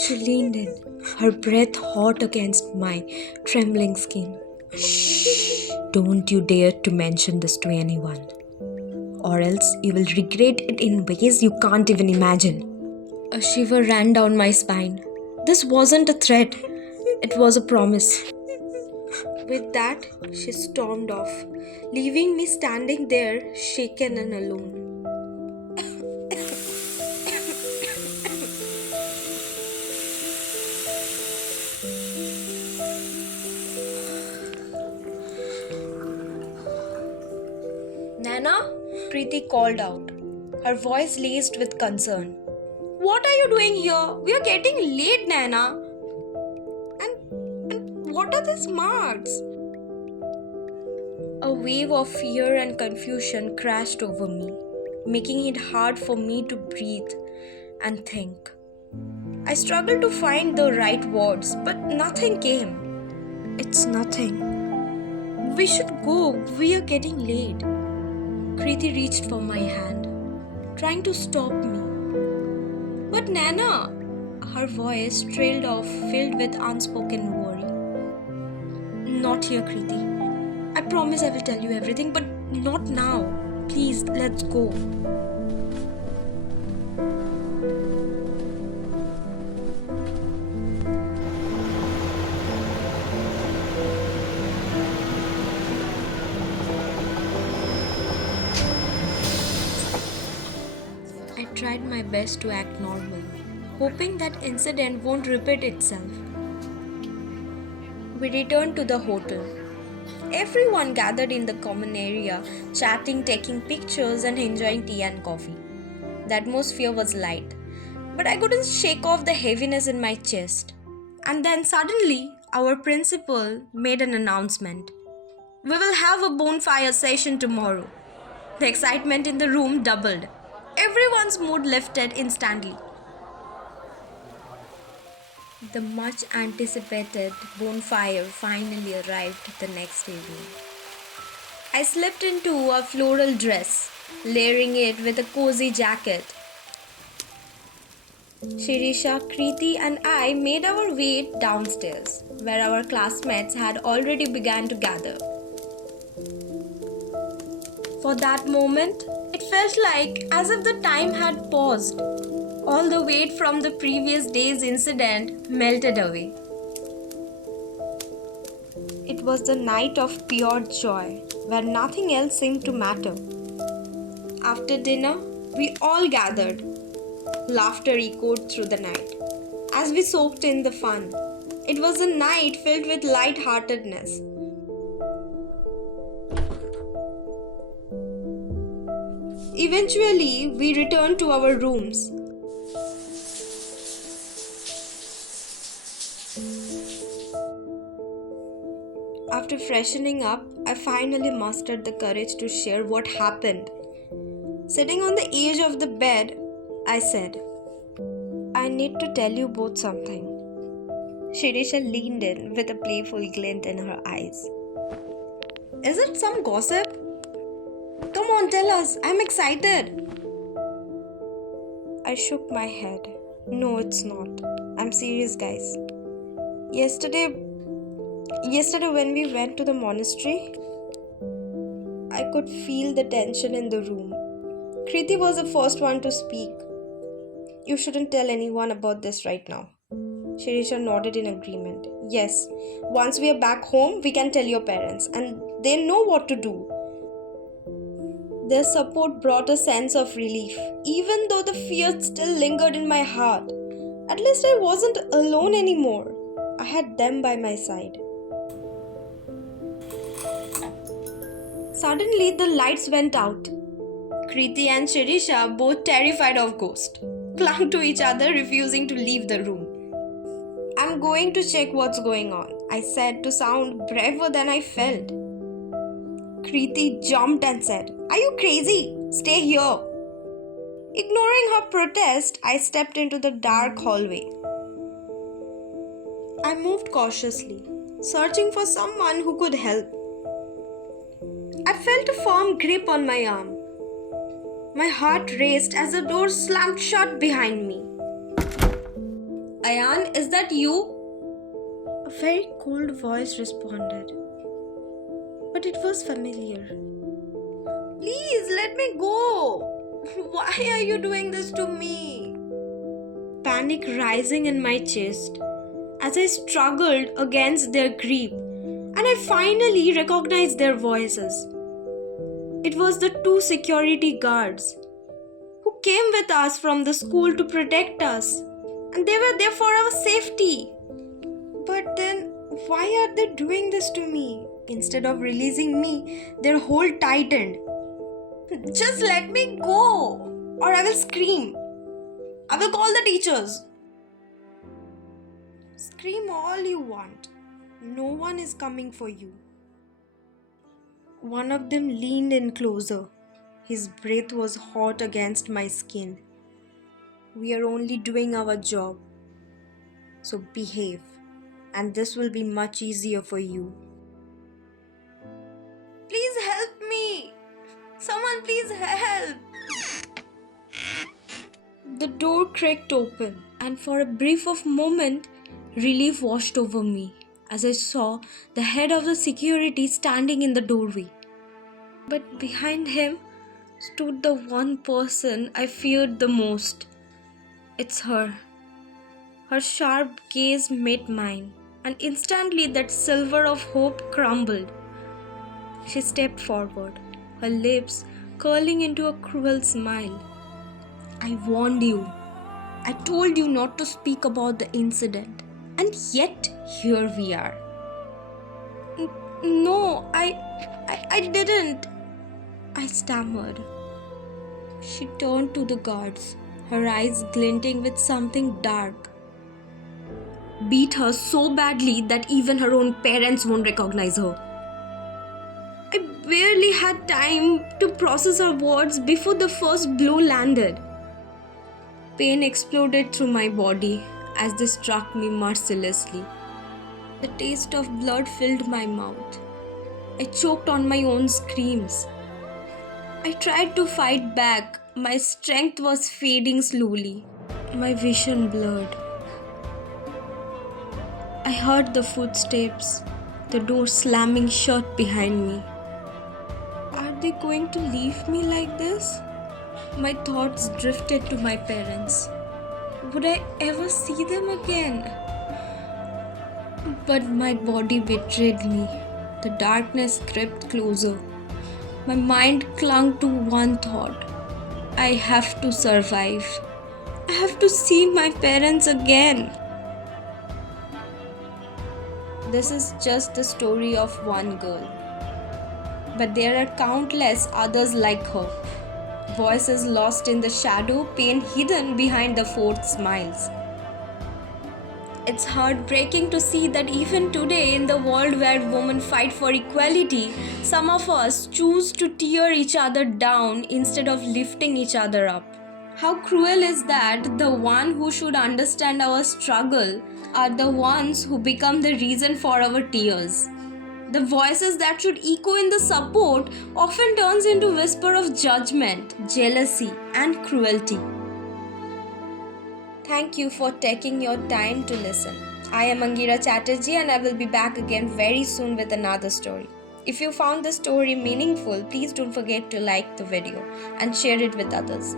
She leaned in, her breath hot against my trembling skin. Shh! Don't you dare to mention this to anyone, or else you will regret it in ways you can't even imagine. A shiver ran down my spine. This wasn't a threat, it was a promise. With that, she stormed off, leaving me standing there, shaken and alone. Nana? Preeti called out, her voice laced with concern. What are you doing here? We are getting late, Nana. And what are these marks? A wave of fear and confusion crashed over me, making it hard for me to breathe and think. I struggled to find the right words, but nothing came. It's nothing. We should go. We are getting late. Kriti reached for my hand, trying to stop me. But Nana, her voice trailed off, filled with unspoken worry. Not here, Kriti. I promise I will tell you everything, but not now. Please, let's go. I tried my best to act normal, hoping that incident won't repeat itself. We returned to the hotel. Everyone gathered in the common area, chatting, taking pictures, and enjoying tea and coffee. The atmosphere was light, but I couldn't shake off the heaviness in my chest. And then suddenly, our principal made an announcement. We will have a bonfire session tomorrow. The excitement in the room doubled. Everyone's mood lifted instantly. The much anticipated bonfire finally arrived the next evening. I slipped into a floral dress, layering it with a cozy jacket. Shirisha, Kriti, and I made our way downstairs, where our classmates had already begun to gather. For that moment, it felt like as if the time had paused. All the weight from the previous day's incident melted away. It was the night of pure joy, where nothing else seemed to matter. After dinner, we all gathered. Laughter echoed through the night as we soaked in the fun. It was a night filled with light-heartedness. Eventually, we returned to our rooms. After freshening up, I finally mustered the courage to share what happened. Sitting on the edge of the bed, I said, I need to tell you both something. Shirisha leaned in with a playful glint in her eyes. Is it some gossip? Come on, tell us. I'm excited. I shook my head. No, it's not. I'm serious, guys. Yesterday when we went to the monastery, I could feel the tension in the room. Kriti was the first one to speak. You shouldn't tell anyone about this right now. Shirisha nodded in agreement. Yes, once we are back home, we can tell your parents and they know what to do. Their support brought a sense of relief, even though the fear still lingered in my heart. At least I wasn't alone anymore. I had them by my side. Suddenly, the lights went out. Kriti and Shirisha, both terrified of ghosts, clung to each other, refusing to leave the room. I'm going to check what's going on, I said to sound braver than I felt. Kriti jumped and said, Are you crazy? Stay here. Ignoring her protest, I stepped into the dark hallway. I moved cautiously, searching for someone who could help. I felt a firm grip on my arm. My heart raced as the door slammed shut behind me. Ayan, is that you? A very cold voice responded, but it was familiar. Please let me go. Why are you doing this to me? Panic rising in my chest as I struggled against their grip, and I finally recognized their voices. It was the two security guards who came with us from the school to protect us, and they were there for our safety. But then, why are they doing this to me? Instead of releasing me, their hold tightened. Just let me go, or I will scream. I will call the teachers. Scream all you want. No one is coming for you. One of them leaned in closer. His breath was hot against my skin. We are only doing our job. So behave, and this will be much easier for you. Please help me! Someone please help! The door cracked open, and for a brief of moment, relief washed over me as I saw the head of the security standing in the doorway. But behind him stood the one person I feared the most. It's her. Her sharp gaze met mine, and instantly that silver of hope crumbled. She stepped forward, her lips curling into a cruel smile. I warned you. I told you not to speak about the incident, and yet here we are. No, I didn't, I stammered. She turned to the guards, her eyes glinting with something dark. Beat her so badly that even her own parents won't recognize her. I barely had time to process her words before the first blow landed. Pain exploded through my body as they struck me mercilessly. The taste of blood filled my mouth. I choked on my own screams. I tried to fight back. My strength was fading slowly. My vision blurred. I heard the footsteps, the door slamming shut behind me. Are they going to leave me like this? My thoughts drifted to my parents. Would I ever see them again? But my body betrayed me. The darkness crept closer. My mind clung to one thought. I have to survive. I have to see my parents again. This is just the story of one girl. But there are countless others like her. Voices lost in the shadow, pain hidden behind the forced smiles. It's heartbreaking to see that even today, in the world where women fight for equality, some of us choose to tear each other down instead of lifting each other up. How cruel is that the one who should understand our struggle are the ones who become the reason for our tears. The voices that should echo in the support often turns into whisper of judgment, jealousy, and cruelty. Thank you for taking your time to listen. I am Angira Chatterjee, and I will be back again very soon with another story. If you found this story meaningful, please don't forget to like the video and share it with others.